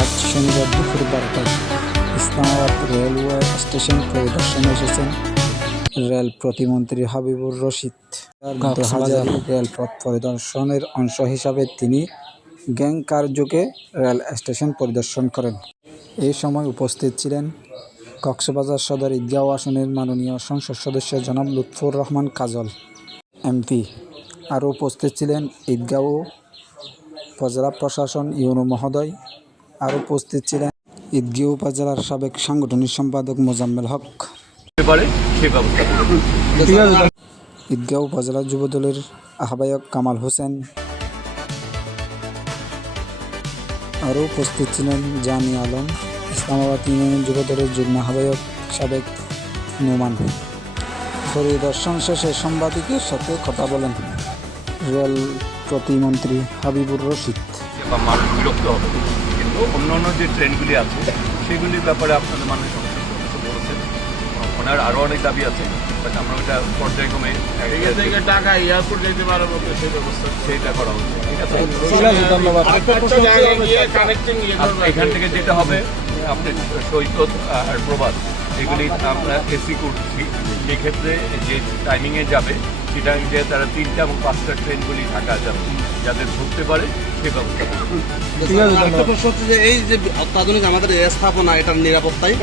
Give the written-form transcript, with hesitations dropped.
আজ শনিবার দুপুর 12টায় ইসলামাবাদ রেলওয়ে স্টেশন পরিদর্শনে এসেছেন রেল প্রতিমন্ত্রী হাবিবুর রশিদ। কক্সবাজার রেলপথ পরিদর্শনের অংশ হিসাবে তিনি গ্যাংকারজুকে রেল স্টেশন পরিদর্শন করেন। এই সময় উপস্থিত ছিলেন কক্সবাজার সদর ঈদগাহ আসনের মাননীয় সংসদ সদস্য জনাব লুৎফর রহমান কাজল এমপি। আরও উপস্থিত ছিলেন ঈদগাহ উপজেলা প্রশাসন ইউনো মহোদয়। আরও উপস্থিত ছিলেন ঈদগাহ উপজেলার সাবেক সাংগঠনিক সম্পাদক মোজাম্মেল হক, ঈদগাহ উপজেলা যুবদলের আহ্বায়ক কামাল হোসেন। আরও উপস্থিত ছিলেন জানি আলম, ইসলামাবাদ ইউনিয়ন যুবদলের যুগ্ম আহ্বায়ক সাবেক নোমান। পরিদর্শন শেষে সাংবাদিকের সাথে কথা বলেন রেল প্রতিমন্ত্রী হাবিবুর রশিদ। মানুষ বিরক্ত হবে, কিন্তু অন্যান্য যে ট্রেনগুলি আছে সেগুলির ব্যাপারে আপনাদের মানুষ সমস্যা বলেছেন। ওনার আরও অনেক দাবি আছে, বাট আমরা ওটা পর্যায়ক্রমে ঢাকা এয়ারপোর্ট যেতে পারবো সেই ব্যবস্থা সেইটা করা হচ্ছে। ঠিক আছে, ধন্যবাদ। এখান থেকে যেটা হবে আপনি সৈকত আর প্রভাত এগুলি আমরা এসি করছি। সেক্ষেত্রে যে টাইমিংয়ে যাবে সেই টাইমিংয়ে তারা 3টা এবং 5টা ট্রেনগুলি ঢাকা যাবে, যাদের ধরতে পারে সে ব্যবস্থা করবে। এই যে অত্যাধুনিক আমাদের স্থাপনা, এটার নিরাপত্তায়